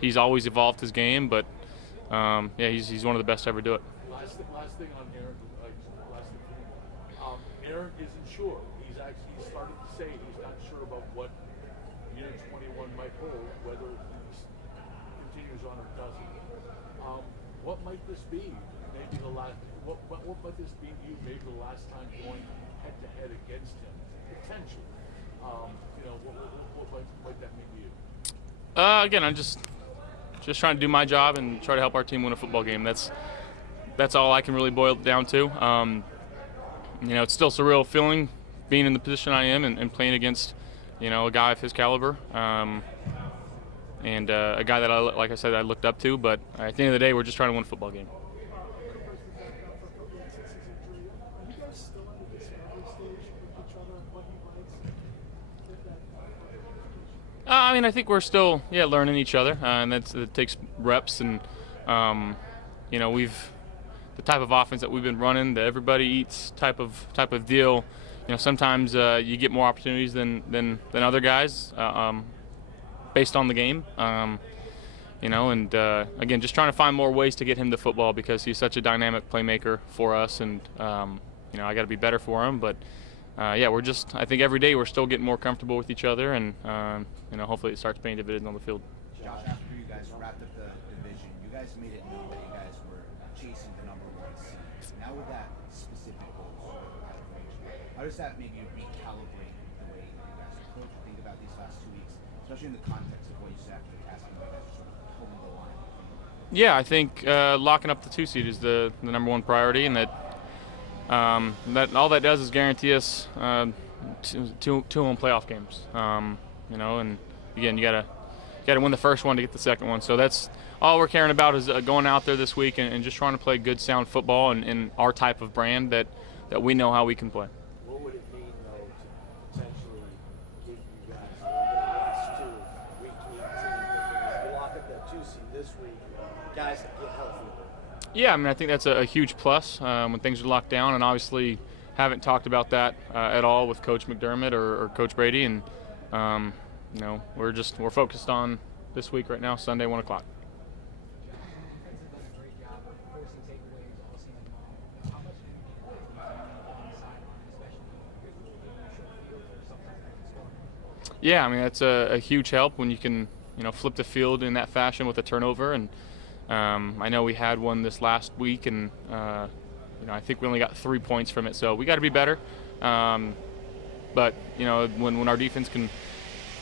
he's always evolved his game, but yeah, he's one of the best to ever do it. Last thing on Aaron. Last thing for me. Aaron isn't sure. He's started to say he's not sure about what year 21 might hold, whether he continues on or doesn't. What might this be? Maybe the last. What might this be to you? Maybe the last time going head to head against him, potentially. What might that mean to you? Again, I'm just trying to do my job and try to help our team win a football game. That's all I can really boil it down to. It's still a surreal feeling being in the position I am and playing against, a guy of his caliber, and a guy that like I said, I looked up to. But at the end of the day, we're just trying to win a football game. I think we're still learning each other, and it takes reps, and we've the type of offense that we've been running, the everybody eats type of deal. Sometimes you get more opportunities than other guys based on the game. And again, just trying to find more ways to get him the football because he's such a dynamic playmaker for us, and I got to be better for him, but. I think every day we're still getting more comfortable with each other, and hopefully it starts paying dividends on the field. Josh, after you guys wrapped up the division, you guys made it known that you guys were chasing the #1 seed. Now with that specific goal sort of out of reach, how does that make you recalibrate the way you guys approach and think about these last 2 weeks, especially in the context of what you said after the casting, you guys are sort of holding the line? Yeah, I think locking up the 2 seed is the #1 priority, and that all that does is guarantee us two home playoff games. And again, you gotta win the first one to get the second one. So that's all we're caring about is going out there this week and just trying to play good, sound football in our type of brand that we know how we can play. What would it mean, though, to potentially give you guys a little bit less to week 18? If you lock up that 2 seed this week, guys get healthy. Yeah, I think that's a huge plus when things are locked down, and obviously haven't talked about that at all with Coach McDermott or Coach Brady, and we're focused on this week right now, Sunday 1 o'clock. Yeah, that's a huge help when you can flip the field in that fashion with a turnover, and I know we had one this last week, and I think we only got 3 points from it, so we got to be better. But when our defense can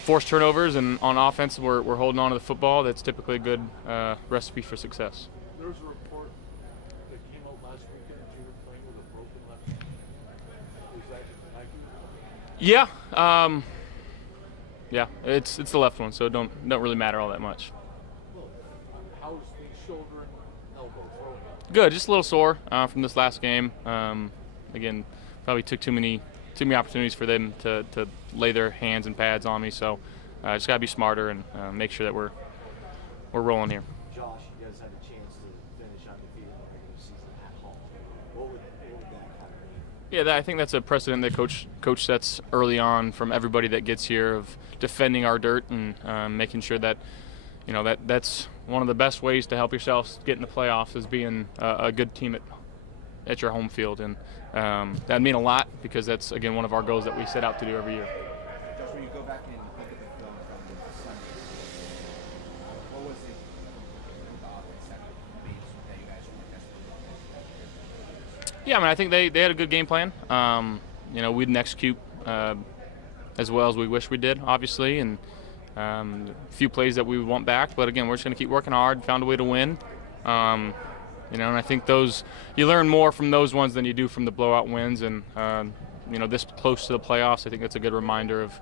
force turnovers and on offense we're holding on to the football, that's typically a good recipe for success. There was a report that came out last weekend that you were playing with a broken left knee. Is that accurate? Yeah, it's the left one, so don't really matter all that much. How's the shoulder and elbow throwing? Good, just a little sore from this last game. Again, probably took too many opportunities for them to lay their hands and pads on me. So just gotta be smarter and make sure that we're rolling here. Josh, you guys had a chance to finish undefeated in the regular season at home. What would that kind of mean? Yeah, I think that's a precedent that coach sets early on from everybody that gets here of defending our dirt and making sure that that's one of the best ways to help yourselves get in the playoffs is being a good team at your home field, and that'd mean a lot because that's again one of our goals that we set out to do every year. Josh, when you go back and look at the film from Sunday, what was it the offense that you guys were desperate? Yeah, I think they had a good game plan. We didn't execute as well as we wish we did, obviously, and a few plays that we would want back. But again, we're just going to keep working hard, found a way to win. And I think you learn more from those ones than you do from the blowout wins. And this close to the playoffs, I think that's a good reminder of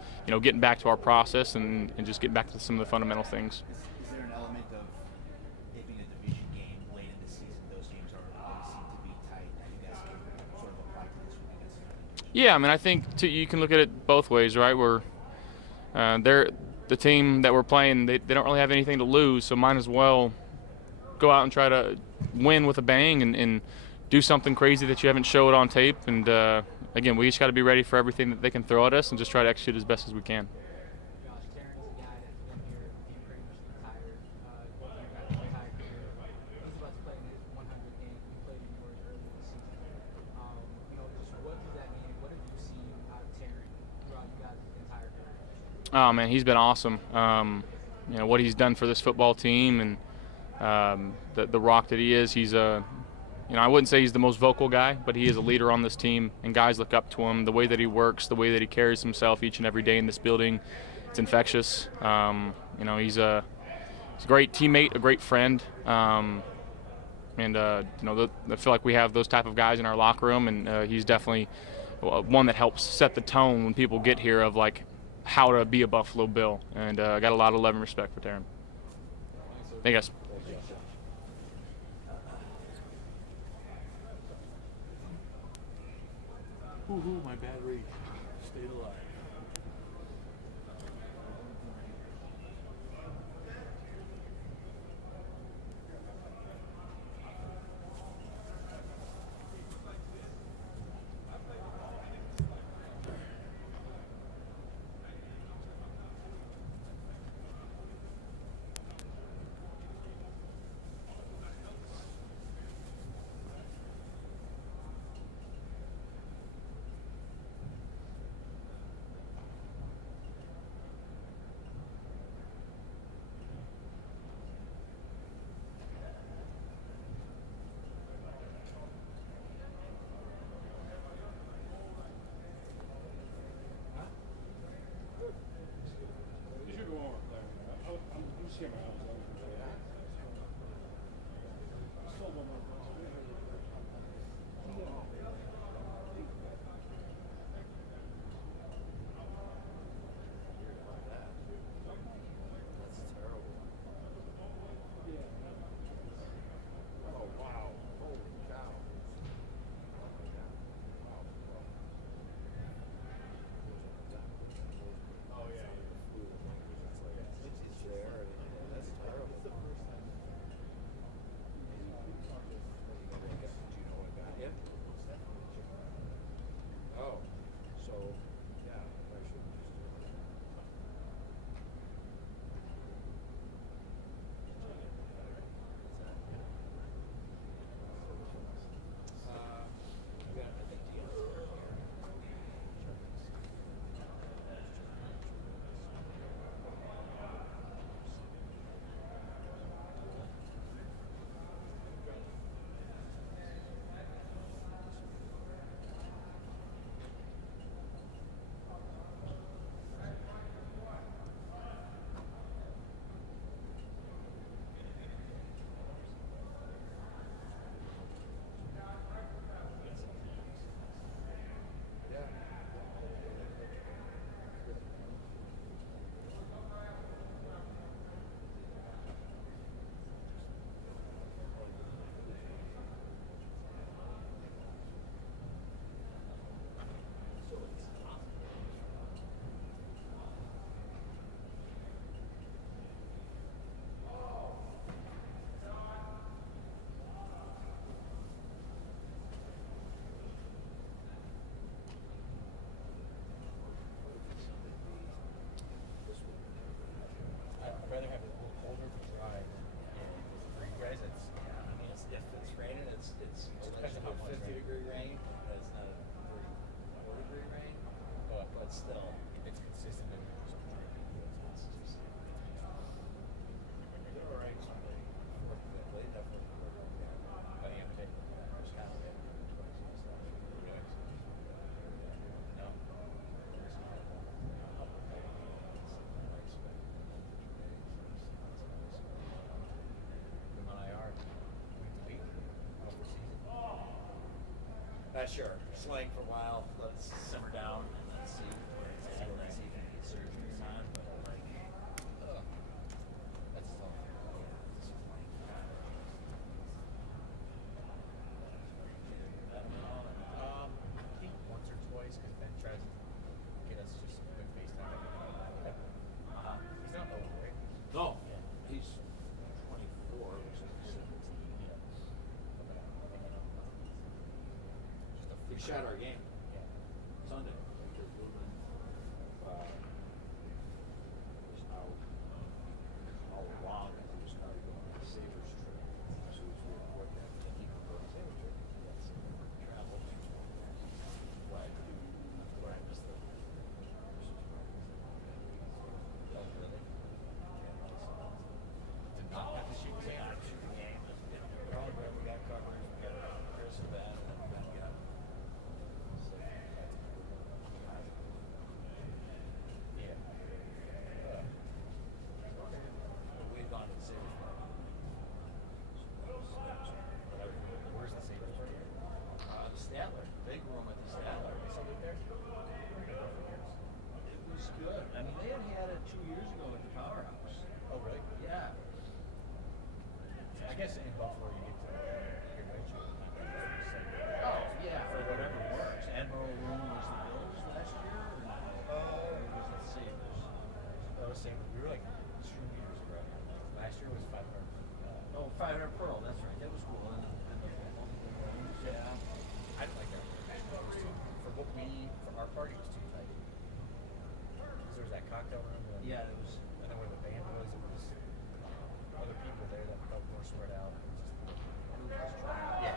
getting back to our process and just getting back to some of the fundamental things. Is there an element of taking a division game late in the season? Those games always seem to be tight that you guys can sort of apply to this week against them? Yeah, I think you can look at it both ways, right? They're the team that we're playing. They don't really have anything to lose, so might as well go out and try to win with a bang and do something crazy that you haven't showed on tape. And again, we just got to be ready for everything that they can throw at us and just try to execute as best as we can. Josh, Terran's a guy that's been here in Oh man, he's been awesome. You know what he's done for this football team, and the rock that he is. He's a, you know, I wouldn't say he's the most vocal guy, but he is a leader on this team, and guys look up to him. The way that he works, the way that he carries himself each and every day in this building, it's infectious. You know, he's a great teammate, a great friend. And you know, I feel like we have those type of guys in our locker room, and he's definitely one that helps set the tone when people get here of like how to be a Buffalo Bill. And I got a lot of love and respect for Taryn. Thank you guys. Woohoo, my battery stayed alive. Sure. Slang for a while. Let's simmer down and then see if he can get surgery or not. But like, that's tough. I think once or twice because Ben tries to get us just a quick FaceTime. He's not old, right? No, he's 24, which is 17. Yeah. We shot our game Sunday. All along, he was kind of going on a Sabres trip. So he was really important that he could go on a Sabres trip. That's travel. Why I missed the. guess in Buffalo you get to your night shift. Oh, yeah, for whatever works. Admiral Room was the Bills last year? Or was it Sabres? I was saying we were like 2 meters away. Last year was 500. Oh, 500 Pearl, that's right. That was cool. And the multiple rooms, yeah. I didn't like that. For what for our party, it was too tight. Because there was that cocktail room. And Yeah, it was. And then where the band was, it was other people there that felt more spread out. It was just, yeah.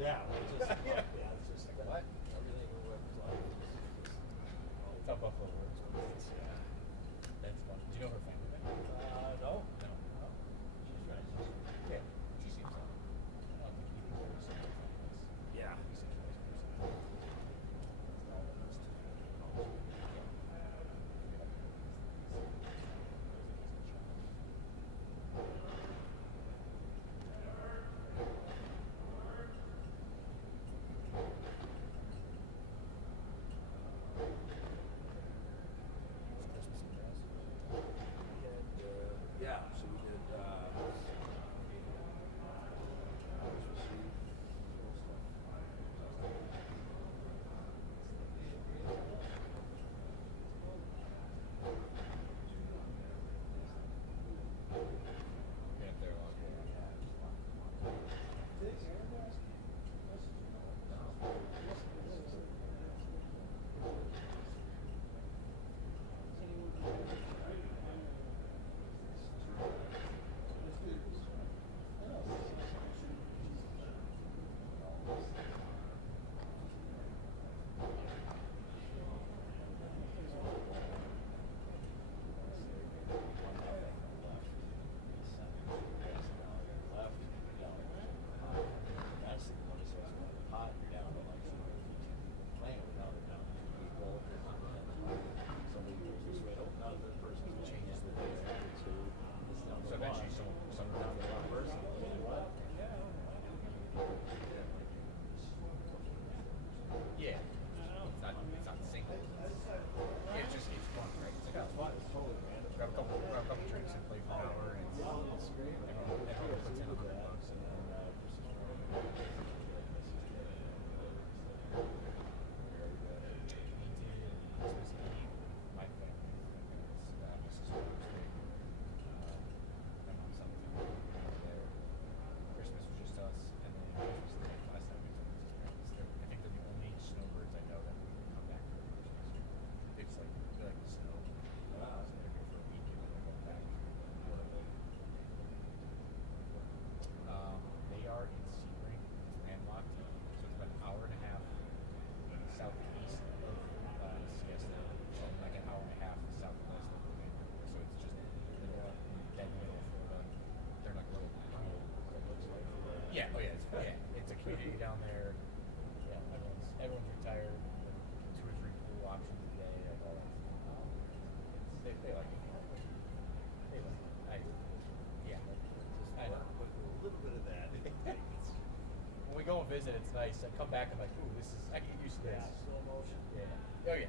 Yeah, it's just, it's just what? Everything went like. That's how Buffalo works. That's fun. Do you know her family? No. No. No. She's right. Yeah. She seems like. I don't think either way is something like this. Yeah. He seems like a nice person. Yeah, so we did Christmas Eve, cool stuff. Been up there a lot. So eventually someone down to one person. Yeah. It's not single. It's just it's fun, right? It's like fun. It's totally random. Grab a couple drinks and play for an hour, and it's great. Everyone puts in $100 and then Christmas Eve, my family, my sister was there. My mom's son was there. Christmas was just us, and then Christmas Day, last time we took his parents. I think they're the only snowbirds I know that would come back for Christmas. They like the snow. So they're here for a week and then they go back. They are in Sebring, it's landlocked, so it's about an hour and a half southeast of Siesta, so like an hour and a half southwest of Orlando. So it's just dead middle of Florida. They're not really yeah, oh yeah, it's a community down there. Yeah, everyone's retired. 2 or 3 pool options a day, like all that stuff. They like it. They like it. Yeah. twice. I come back, I'm like, ooh, this is, I can get used to this. Slow motion. Yeah. Oh, yeah.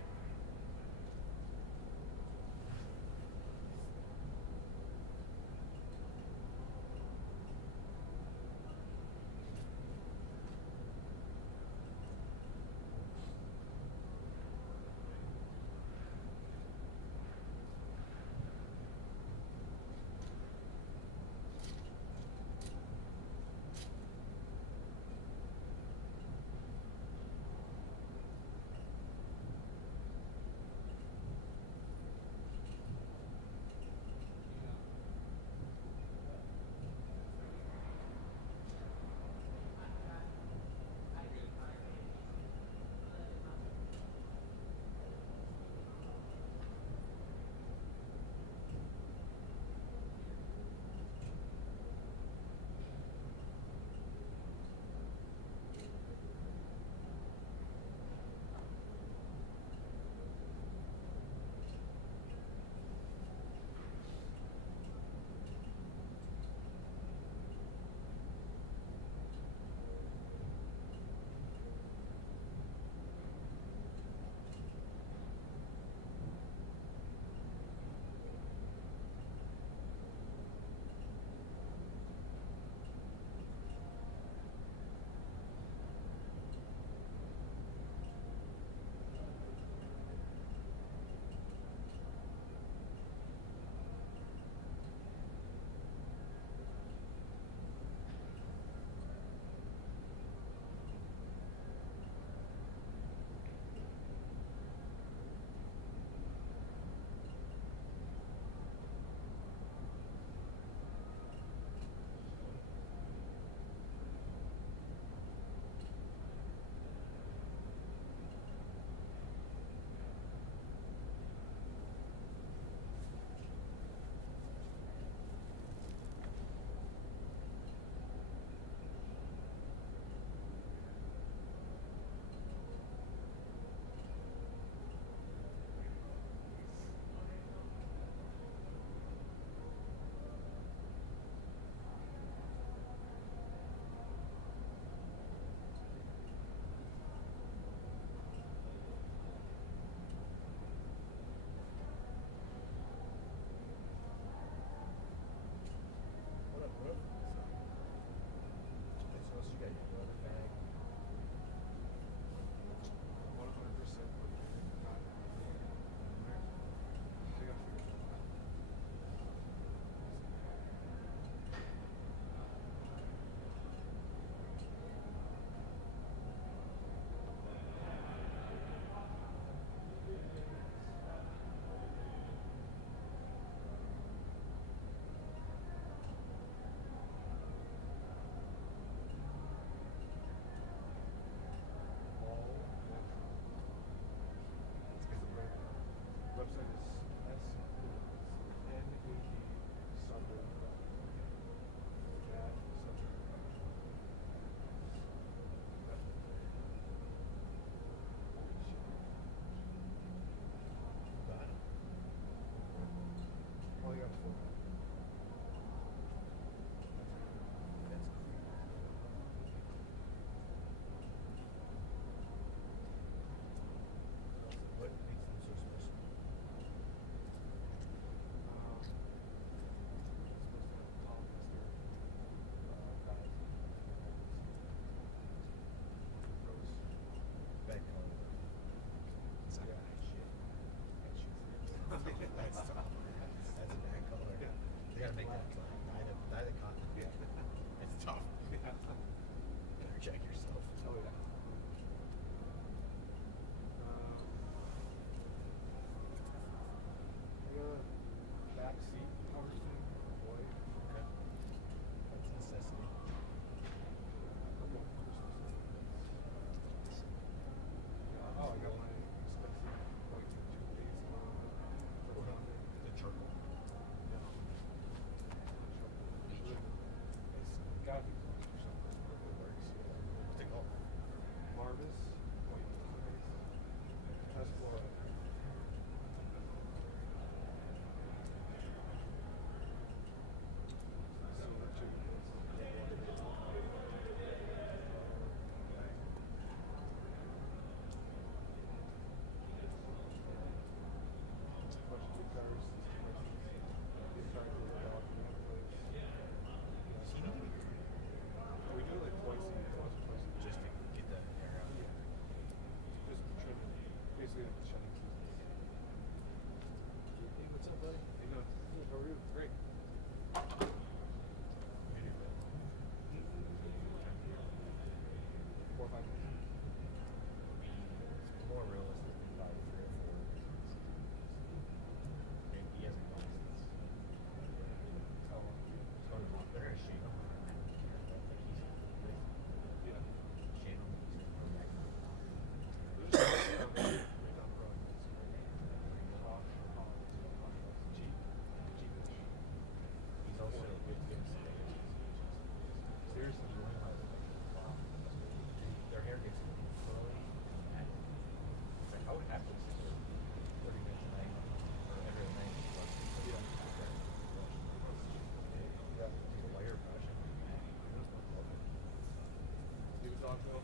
Rockville?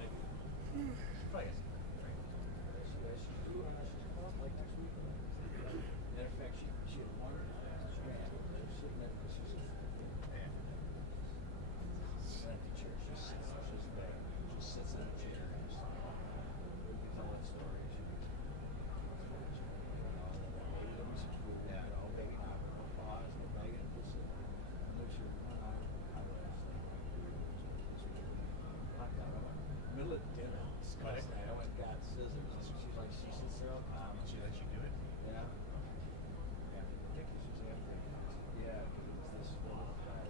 Maybe. Probably has she's cool. She's calm like next week. Matter of fact, she had one. She ran. They're sitting there because she's an empty chair. She sits there. She sits in a chair. We can tell that story. Yeah. No, baby, no pause, no begging. Just sit. And there's your one arm. Middle of dinner. Disgusting. I went and got scissors. She's like, she sits there all calm. She let you do it? Yeah. Yeah. I think she's after. Yeah, because it was this one guy.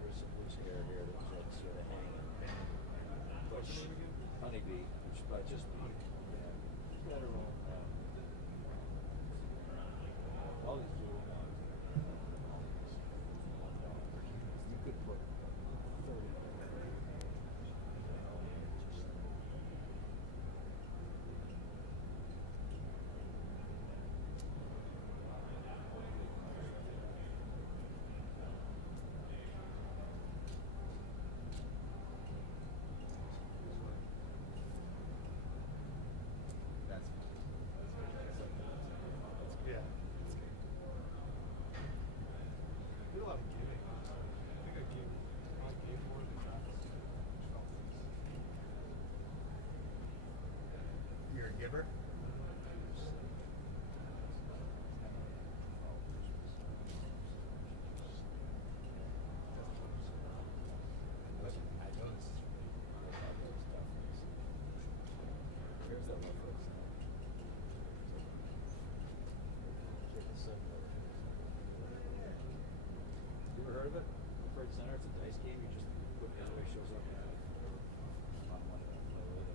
There's some loose hair here that was like sort of hanging. But she, honeybee, which but just bee. Yeah. She's got her own. All these little dogs. You could put 30. Yeah. Did a lot of giving. I think I gave more than that. You're a giver? I know this is really stuff. Here's that one folks. You ever heard of it? Fred Center, it's a dice game. You just put it away, shows up. On one of them, play with it.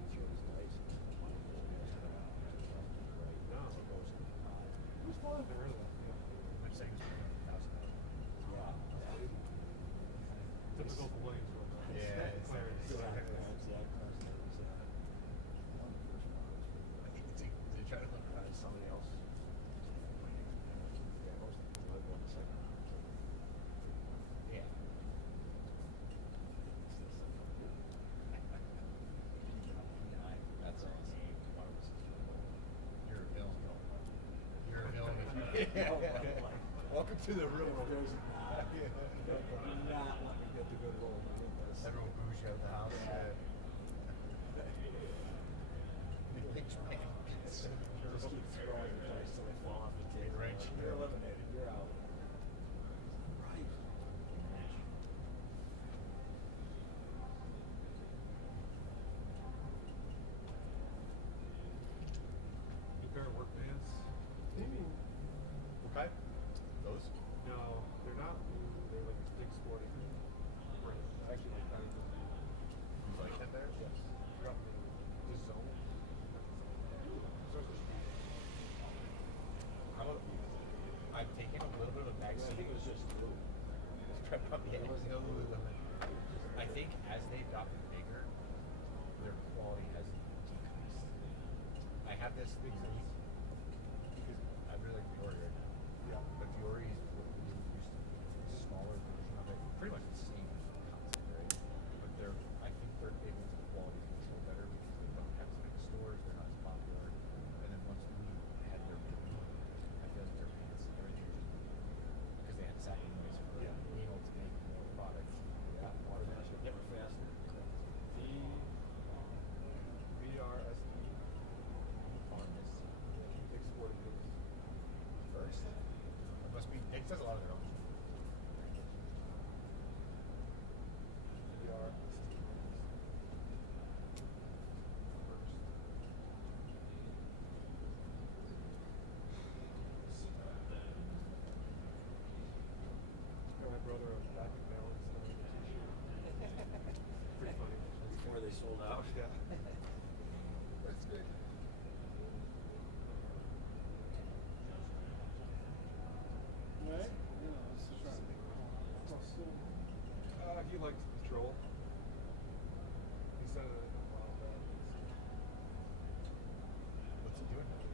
Just throw these dice. Right. No. It goes in. Who's fun? I heard of that. Which thing is $1,000? Yeah. Typical Williamsville. Yeah, it's Clarence. It's I think it's they try to look at somebody else. Yeah. That's awesome. You're a villain. You're a villain. Welcome to the real world. There's not want to get the good roll. Everyone boos you out of the house. Yeah. Just keep throwing the dice till they fall off the table. Wrench. You're eliminated. You're out. Right. New pair of work pants. Maybe. Okay. Those? No, they're not blue. They're like a big sporting print. I actually like that. You like that there? Yes. Got the zone. I've taken a little bit of a backseat. I think it was just blue. Yeah, it was no Lululemon. I think as they've gotten bigger, their quality has decreased. I have this big because I really like Fiore. Yeah. But Fiore is used to a smaller version of it. Pretty much the same concept, right? But I think they're able to quality control better because they don't have as many stores, they're not as popular. And then once we had their I feel like their pants, everything just because they had sacrifice for being able to make more products. Yeah, water management, never faster. DVRST. On this Big sporting goods. first. It must be. It does a lot of their own. DVRST. Got my brother a back and balance t-shirt. Pretty funny. Before they sold out. Yeah. That's good. Right? He likes Patrol. He said it a while back. What's he doing now?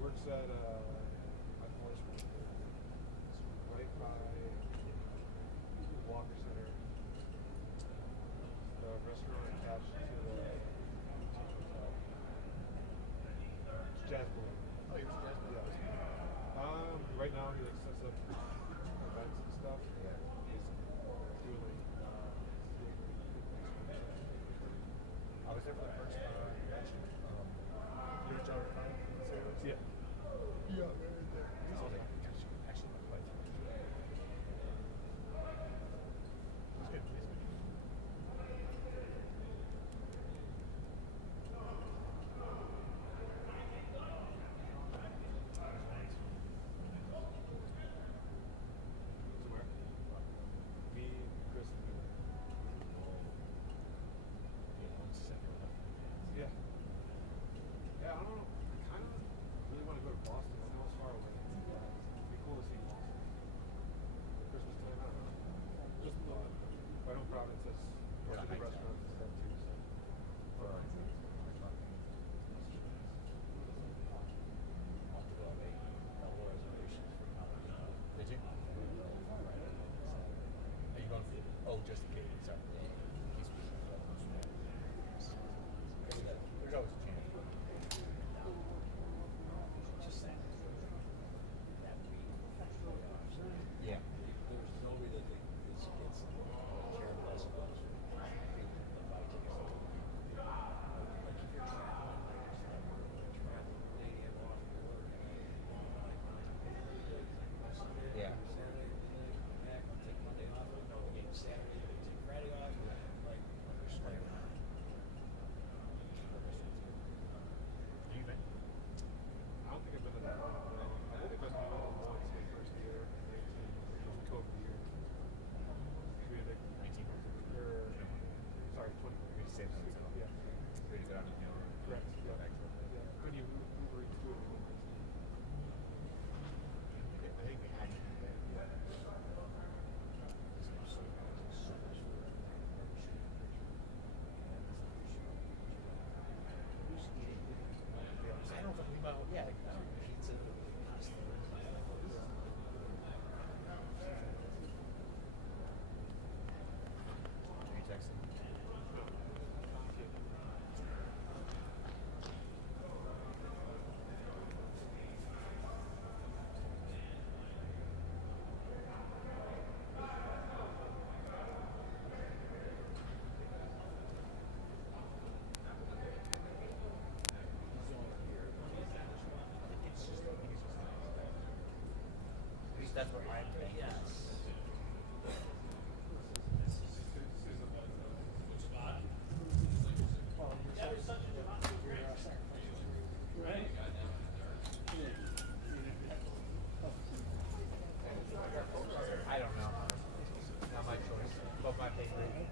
Works at enforcement. It's right by Walker Center. restaurant attached to the hotel. It's Jazz Boy. Oh, you're Jazz Boy? Yeah. Right now he like sets up events and stuff. Yeah. He's doing like I was there for the first match. you're John Ryan from the Sailors? Yeah. Yeah, very there. I was like, gosh, actually, my wife. He's good. He's good. So where? Me, Chris, and you. Yeah. Yeah, I don't know. I kind of really want to go to Boston. I know it's far away. It'd be cool to see Boston. Christmas time, I don't know. Just a thought. I know Providence has Yeah, good Heinz, restaurants and stuff too. So. Did you? Are you going for? Oh, just in case. Sorry. There's always a chance. Just saying. Yeah. There's nobody that gets cared less about us. Like if you're traveling, they have off work. Yeah. Saturday, back, take Monday off, no game Saturday, take Friday off, like understand. Do you think? I don't think I've been to that one. I think I've been to one once my first year, COVID year. We had like 19. sorry, 20. Same thing. Yeah. Ready to go out to dinner. Correct. Go back to it. Yeah. When you Uber Eats food. I think we had to do that. I don't think we might. Yeah. Pizza, pasta. Are you texting? At least that's what I'm thinking. Yes. I don't know. Not my choice. But my favorite.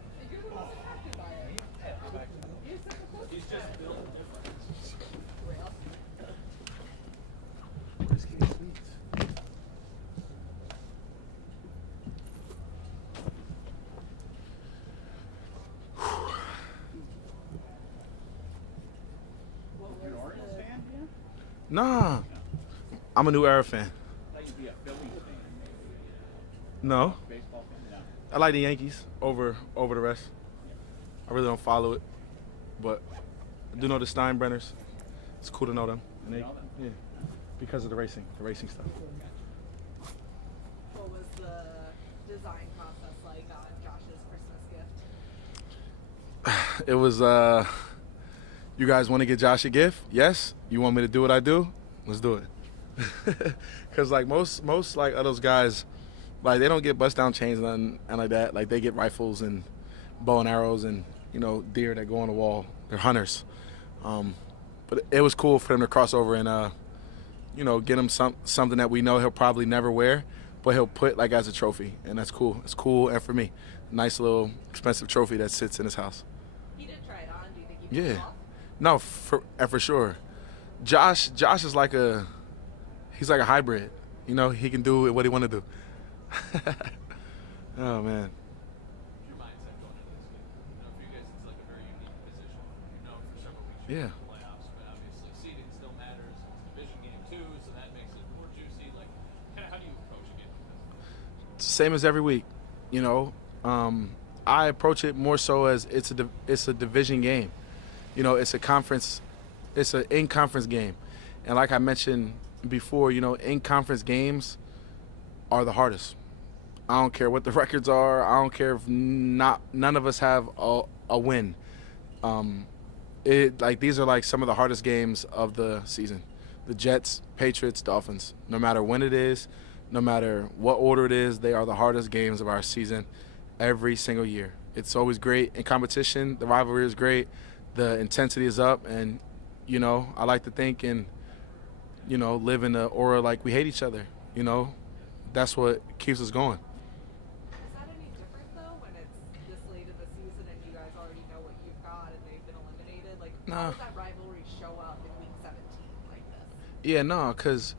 He's just built different. Where's King Sweets? You're an Orioles fan? Yeah. Nah, I'm a New Era fan. I thought you'd be a Phillies fan. No, Baseball fan? No. I like the Yankees over the rest. I really don't follow it, but I do know the Steinbrenners. It's cool to know them. And You know them? Yeah, because of the racing stuff. What was the design process like on Josh's Christmas gift? It was, you guys want to get Josh a gift? Yes. You want me to do what I do? Let's do it. Because like most like of those guys, like they don't get bust down chains and like that. Like they get rifles and bow and arrows and deer that go on the wall. They're hunters. But it was cool for them to cross over and get him something that we know he'll probably never wear, but he'll put like as a trophy, and that's cool. It's cool, and for me, nice little expensive trophy that sits in his house. He did try it on. Do you think he pulled it Yeah, off? no, for sure. Josh is like he's like a hybrid. He can do what he want to do. Oh man. Your mindset going into this game. For you guys, it's like a very unique position. For several weeks Yeah. you're in the playoffs, but obviously seeding still matters. It's division game too, so that makes it more juicy. Like, kind of how do you approach a game like this? Same as every week. I approach it more so as it's a division game. You know, it's an in-conference game. And like I mentioned before, you know, in-conference games are the hardest. I don't care what the records are. I don't care if none of us have a win. These are like some of the hardest games of the season. The Jets, Patriots, Dolphins. No matter when it is, no matter what order it is, they are the hardest games of our season every single year. It's always great in competition. The rivalry is great. The intensity is up, and you know, I like to think and you know, live in the aura like we hate each other. You know, that's what keeps us going. Is that any different though when it's this late in the season and you guys already know what you've got and they've been eliminated? Like, how does that rivalry show up in week 17 like this? Yeah, no, because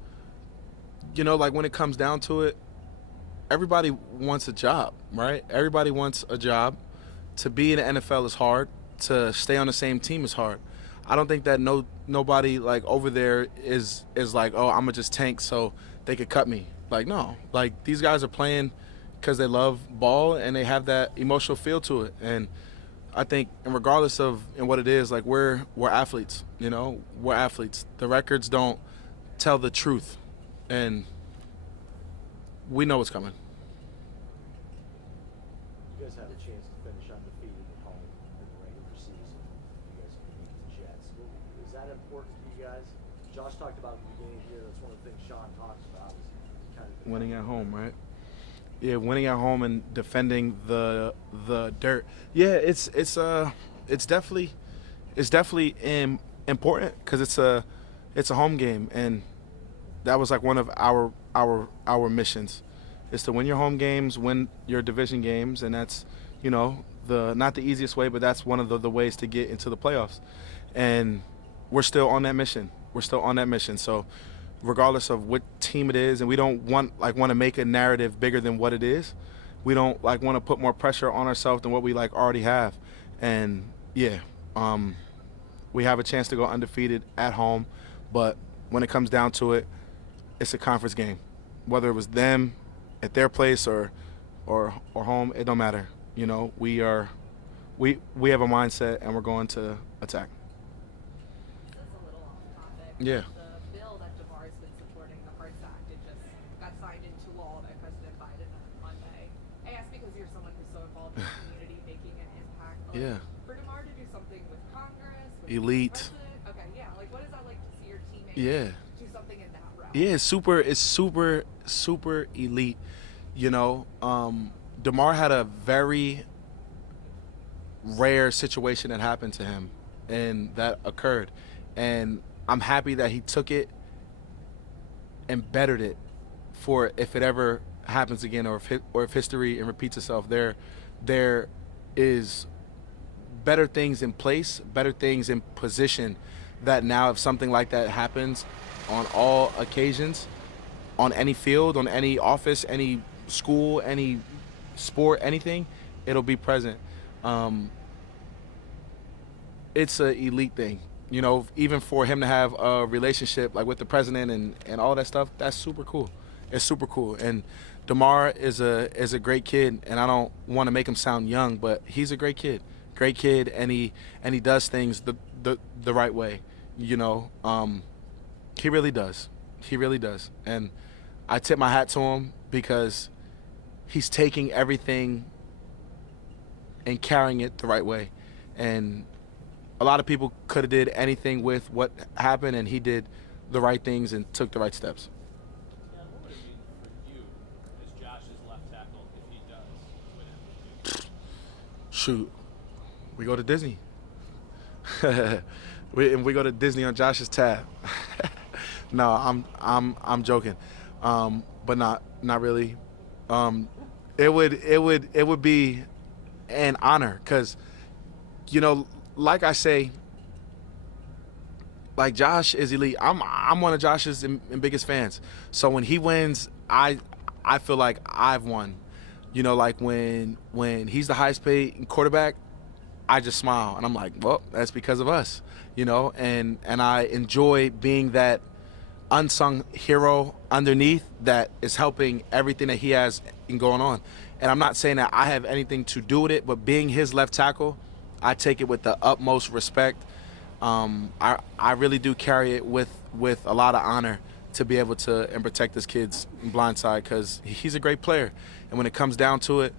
you know, like when it comes down to it, everybody wants a job, right? Everybody wants a job. To be in the NFL is hard. To stay on the same team is hard. I don't think that nobody like over there is like, oh, I'm gonna just tank so they could cut me. Like, no, like these guys are playing because they love ball and they have that emotional feel to it. And I think, and regardless of what it is, like we're athletes. You know, we're athletes. The records don't tell the truth, and we know what's coming. You guys had a chance to finish undefeated at home in the regular season. You guys can beat the Jets. Is that important to you guys? Josh talked about at the beginning of the year. That's one of the things Sean talks about is kind of Winning at home, right? Yeah, winning at home and defending the dirt. Yeah, it's definitely important because it's a home game, and that was like one of our missions, is to win your home games, win your division games, and that's, you know, not the easiest way, but that's one of the ways to get into the playoffs. And we're still on that mission. So regardless of what team it is, and we don't want to make a narrative bigger than what it is. We don't want to put more pressure on ourselves than what we already have. And yeah, we have a chance to go undefeated at home, but when it comes down to it, it's a conference game. Whether it was them at their place or home, it don't matter. You know, we have a mindset and we're going to attack. This is a little off topic. Yeah. The bill that DeMar's been supporting, the Hearts Act, it just got signed into law by President Biden on Monday. I ask because you're someone who's so involved in the community, making an impact. Like, Yeah. For DeMar to do something with Congress, with Elite. the president, okay, yeah. Like, what is that like to see your teammate do something in that realm? Yeah, it's super elite. You know, DeMar had a very rare situation that happened to him, and that occurred. And I'm happy that he took it and bettered it for if it ever happens again, or if history and repeats itself. There is better things in place, better things in position, that now if something like that happens on all occasions, on any field, on any office, any school, any sport, anything, it'll be present. It's an elite thing. You know, even for him to have a relationship like with the president and all that stuff, that's super cool. It's super cool. And DeMar is a great kid, and I don't want to make him sound young, but he's a great kid. Great kid, and he does things the right way. You know, he really does. He really does. And I tip my hat to him because he's taking everything and carrying it the right way. And a lot of people could have did anything with what happened, and he did the right things and took the right steps. Yeah, what would it mean for you as Josh's left tackle if he does win it? Shoot, we go to Disney. we go to Disney on Josh's tab. No, I'm joking, but not really. It would be an honor, because, you know, like I say, like Josh is elite. I'm one of Josh's and biggest fans. So when he wins, I feel like I've won. You know, like when he's the highest paid quarterback, I just smile and I'm like, well, that's because of us. You know, and I enjoy being that unsung hero underneath that is helping everything that he has in going on. And I'm not saying that I have anything to do with it, but being his left tackle, I take it with the utmost respect. I really do carry it with a lot of honor to be able to and protect this kid's blind side, because he's a great player. And when it comes down to it,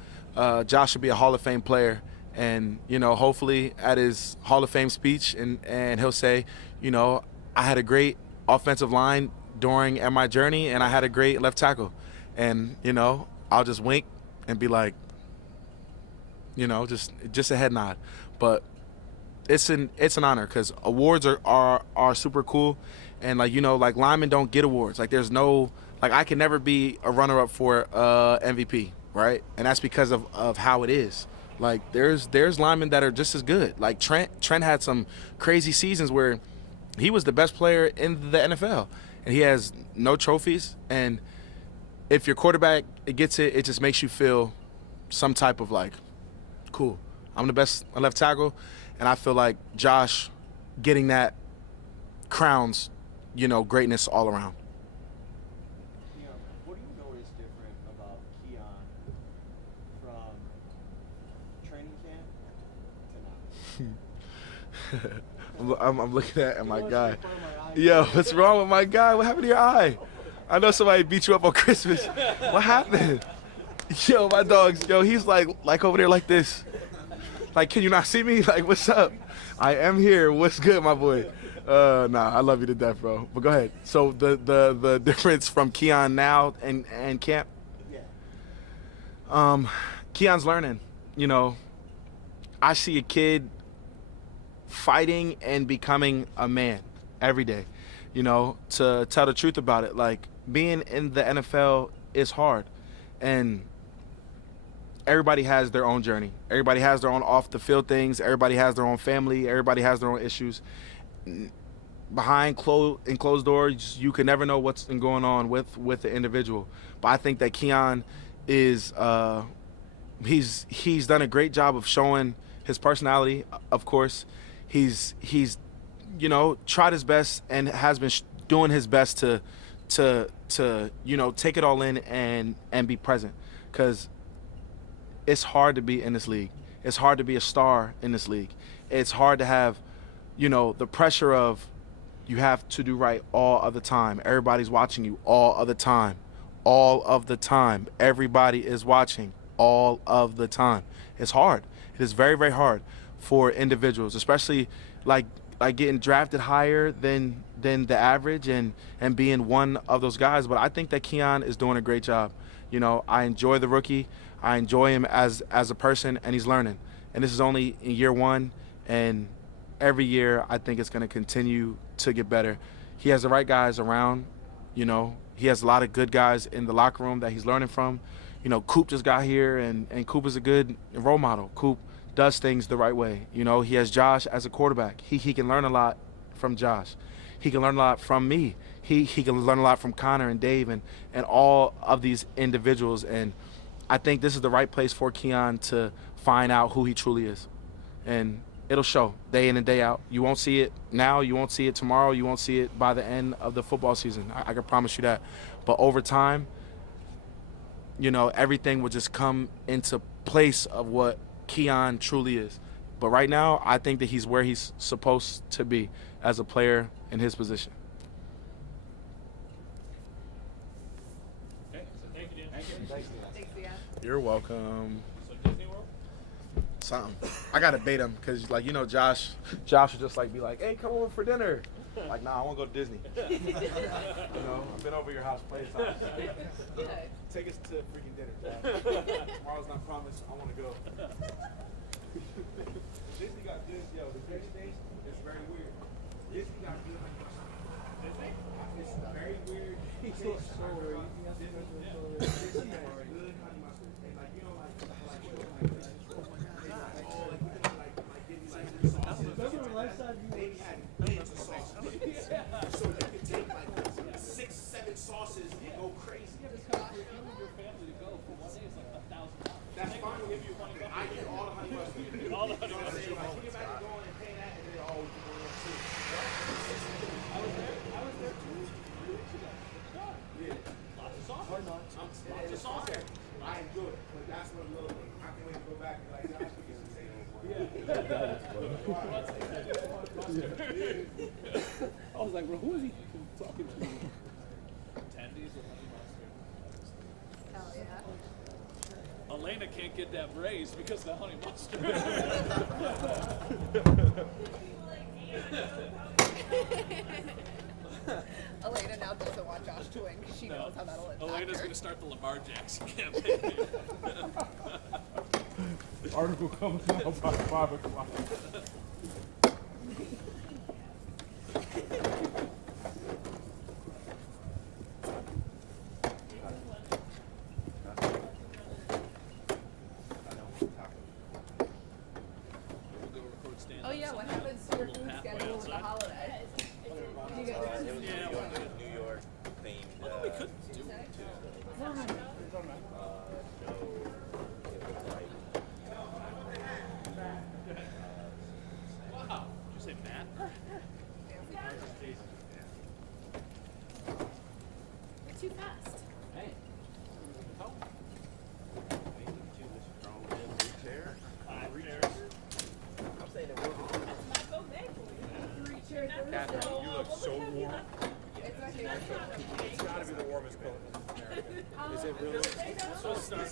Josh should be a Hall of Fame player. And, you know, hopefully at his Hall of Fame speech, and he'll say, you know, I had a great offensive line during my journey, and I had a great left tackle. And, you know, I'll just wink and be like, you know, just a head nod. But it's an honor, because awards are super cool. And, like, you know, like, linemen don't get awards. Like, there's no, like, I can never be a runner-up for MVP, right? And that's because of how it is. Like, there's linemen that are just as good. Like, Trent had some crazy seasons where he was the best player in the NFL, and he has no trophies. And if your quarterback gets it, it just makes you feel some type of, like, cool, I'm the best left tackle. And I feel like Josh getting that crowns, you know, greatness all around. Keon, what do you know is different about Keon from training camp to now? I'm looking at my guy. Yo, what's wrong with my guy? What happened to your eye? I know somebody beat you up on Christmas. What happened? Yo, my dog's, yo, he's like over there like this. Like, can you not see me? Like, what's up? I am here. What's good, my boy? Nah, I love you to death, bro. But go ahead. So the difference from Keon now and camp? Yeah. Keon's learning. You know, I see a kid fighting and becoming a man every day. You know, to tell the truth about it, like, being in the NFL is hard. And everybody has their own journey. Everybody has their own off the field things. Everybody has their own family. Everybody has their own issues. Behind closed doors, you can never know what's been going on with the individual. But I think that Keon is he's done a great job of showing his personality. Of course, he's you know, tried his best and has been doing his best to you know, take it all in and be present, because it's hard to be in this league. It's hard to be a star in this league. It's hard to have, you know, the pressure of you have to do right all of the time. Everybody's watching you all of the time. All of the time. Everybody is watching all of the time. It's hard. It is very, very hard for individuals, especially like getting drafted higher than the average and being one of those guys. But I think that Keon is doing a great job. You know, I enjoy the rookie. I enjoy him as a person, and he's learning. And this is only in year one, and every year I think it's going to continue to get better. He has the right guys around. You know, he has a lot of good guys in the locker room that he's learning from. You know, Coop just got here, and Coop is a good role model. Coop does things the right way. You know, he has Josh as a quarterback. He can learn a lot from Josh. He can learn a lot from me. He can learn a lot from Connor and Dave and all of these individuals. And I think this is the right place for Keon to find out who he truly is. And it'll show day in and day out. You won't see it now. You won't see it tomorrow. You won't see it by the end of the football season. I can promise you that. But over time, you know, everything will just come into place of what Keon truly is. But right now, I think that he's where he's supposed to be as a player in his position. Okay, so thank you, Dan. Thanks, Keon. Thanks, Ian. You're welcome. So Disney World? Something. I gotta bait him because, like, you know, Josh would just like be like, "Hey, come over for dinner." Like, nah, I want to go to Disney. You know, I've been over your house plenty of times. Good. Take us to freaking dinner, Jack. Tomorrow's not promised. I want to go. Disney got this, yo. The fish taste is very weird. Disney got good honey mustard. Disney? It's very weird. It's so weird. Disney has good honey mustard. And, like, you know, like you know, like give you like the sauces. They had bins of sauces. So you can take like 6, 7 sauces and go crazy. That's fine. We'll give you $20. I get all the honey mustard. All the honey Can mustard. you imagine going and paying that and then oh, you going on too? I was there 2 weeks ago. Yeah. It's a soccer. I enjoy it, but that's what I'm looking. I can't wait to go back and be like, Josh, we used to say I was like, bro, who is he talking to? Tendies with honey mustard. Hell yeah. Elena can't get that braise because of the honey mustard. Elena now doesn't want Josh to win because she knows how that'll impact Elena's her. gonna start the Lamar Jackson campaign. Article comes out by 5 o'clock. Oh yeah, what happens to your food schedule with the holiday? You guys New York themed. We could do Tuesday. Wow. Did you say Matt? You're too fast. You look so warm. It's my favorite. It's got to be the warmest coat in America. Is it really? So start